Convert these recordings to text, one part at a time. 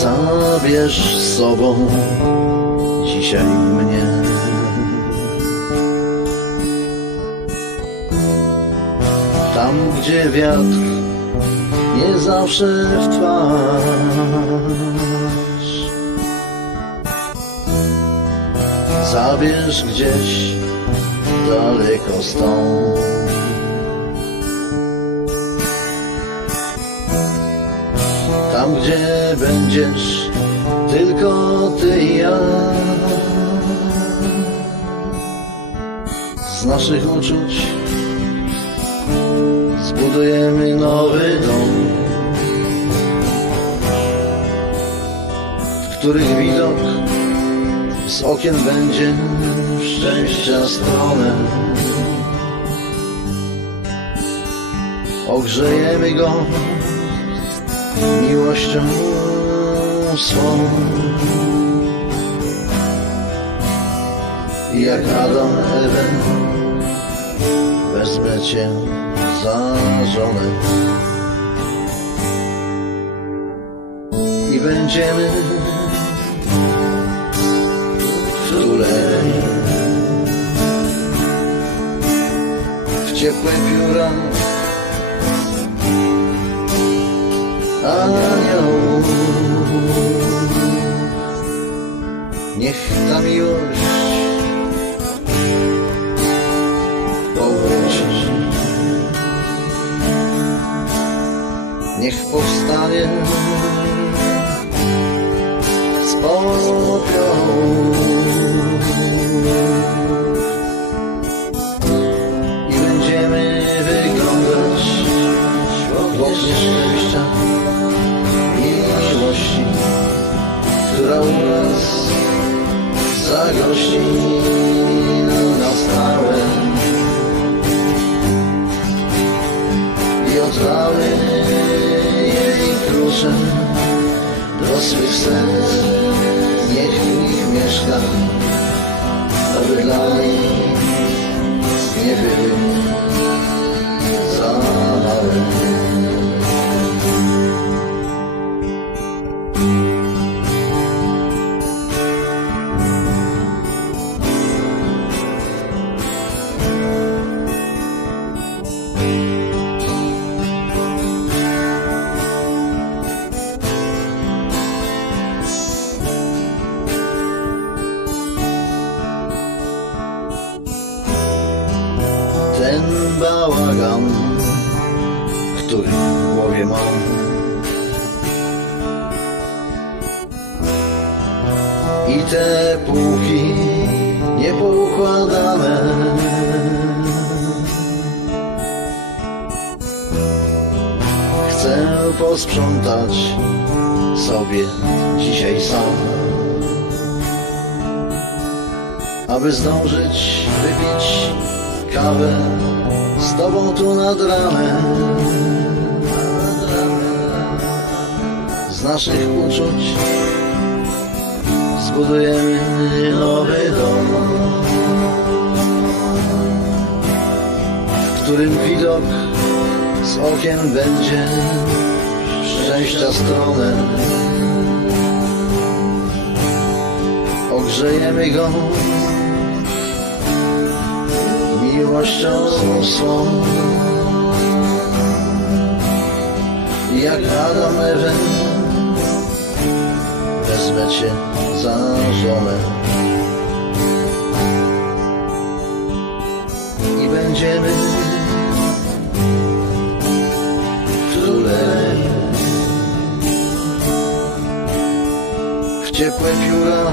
Zabierz z sobą dzisiaj mnie. Tam, gdzie wiatr nie zawsze w twarz. Zabierz gdzieś daleko stąd. Tam, gdzie będziesz tylko ty i ja Z naszych uczuć Zbudujemy nowy dom W których widok z okien będzie szczęścia stronę Ogrzejemy go miłością swą. Jak Adam Ewę wezmę cię za żonę i będziemy w ciepłe pióra anioł. Niech ta miłość powróci. Niech powstanie zagości na stałe i oddamy jej klucze do swych serc. Niech w nich mieszka, aby dla niej nie były bałagan, który w głowie mam. I te półki niepoukładane. Chcę posprzątać sobie dzisiaj sam aby zdążyć wypić kawę z tobą tu nad ranem. Z naszych uczuć zbudujemy nowy dom, w którym widok z okien będzie szczęścia stronę. Ogrzejemy go miłością swą. Jak Adam Ewę wezmę cię za żonę i będziemy wtuleni w ciepłe pióra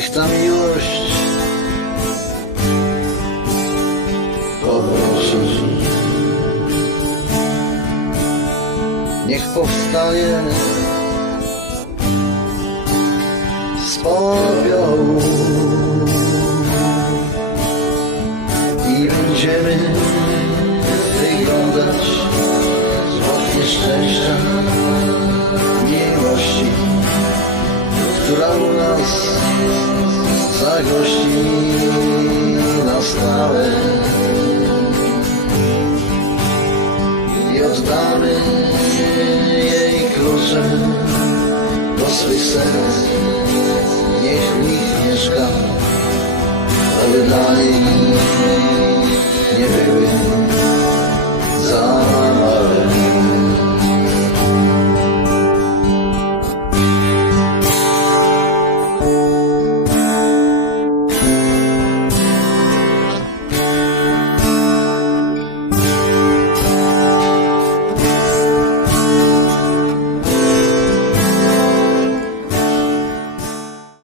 Niech ta miłość powróci. Niech powstanie z popiołu i będziemy wyglądać z szczęścia, miłości, która u nas zagości na stałe. I oddamy jej klucze do swych serc, niech w nich mieszka, aby dla nie były